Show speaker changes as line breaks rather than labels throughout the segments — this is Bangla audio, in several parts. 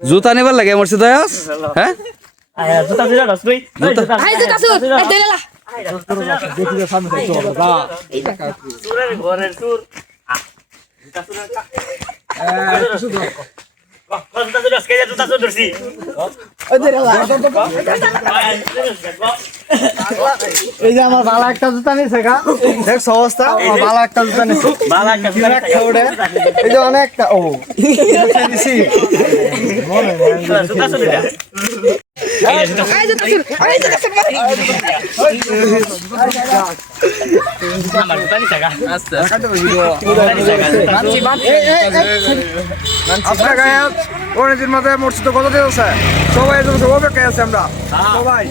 জুতা নিবার লাগে মরছে দয়াস হ্যাঁ
জুতা জুতা রস কই
জুতা
আই জুতা সুর এই দেলা
সুরের ঘরের সুর জুতা সুর জুতা সুর জুতা সুর ধরছি
এই যে আমার ভালো একটা জুতা নিছে গা। দেখ আমার ভালো একটা জুতা নিছে।
বালা একটা
কি এই যে অনেকটা ও। দিছি অনেকদিন কত দিন আছে সবাই অপেক্ষায় আছে আমরা সবাই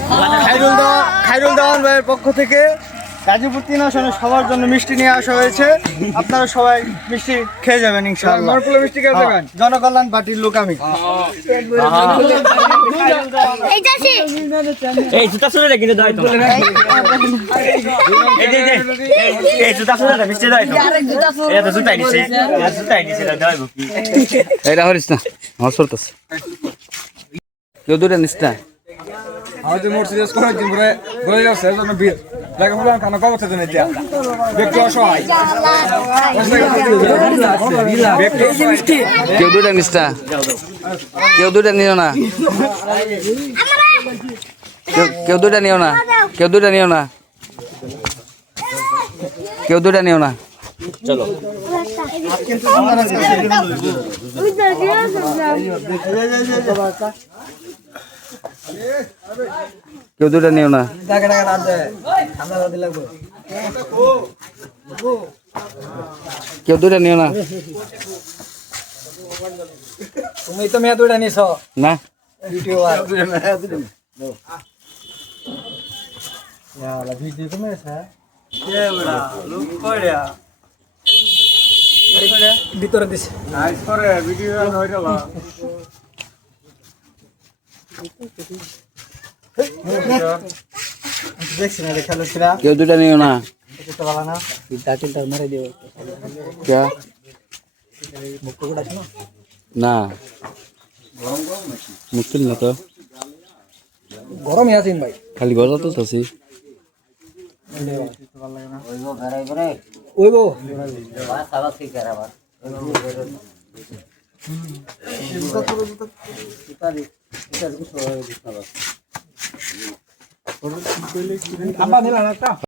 খাইরুল দেওয়ান ভাইয়ের পক্ষ থেকে গাজীপুর তিন আসনে সবার জন্য মিষ্টি নিয়ে আসা হয়েছে। আপনারা সবাই মিষ্টি খেয়ে যাবেন ইনশাআল্লাহ। মিষ্টি খেয়ে যাবেন। জনকল্যাণ পার্টির লোক আমি।
এই যাসি
এই জুতা সুর এটা কিন্তু দাই তো এই দে দে এই জুতা সুর এটা মিষ্টি দাই তো
আরেক জুতা
জুতাই দিছে এটা জুতাই দিছে দাই বুকি।
এটা হরিস না আমার সরতেছে কেউ দূরে নিস না।
আমাদের মসজিদে কয়েকদিন ঘুরে ঘুরে যাচ্ছে এজন্য জায়গা ফুলান খানা কবর থেকে নিতে ব্যক্তি অসহায়।
কেউ দূরে নিস না। কেউ দূরে নিও না। কেউ দুটা নিও না। কেউ দুটা নিও না। কেউ দুটা নিও না। কেউ দুটা নিও না। কেউ দুটা নিও না।
তুমি তো মেয়ে দুইটা নিছ।
না।
ভিডিও লোক কইরা। ভিতরে দিছে। ভিডিও হইরালা দেখছি না খেলো ছিলা
কেউ দুটা নিও না।
এটা ভালো না। টাকিলটা মেরে দিও।
কে?
মুখ আছে না?
না। মুশকিল না তো।
গরম আছেন ভাই।
খালি গজা তো আছি
ওই গো আব্বা নিলাম একটা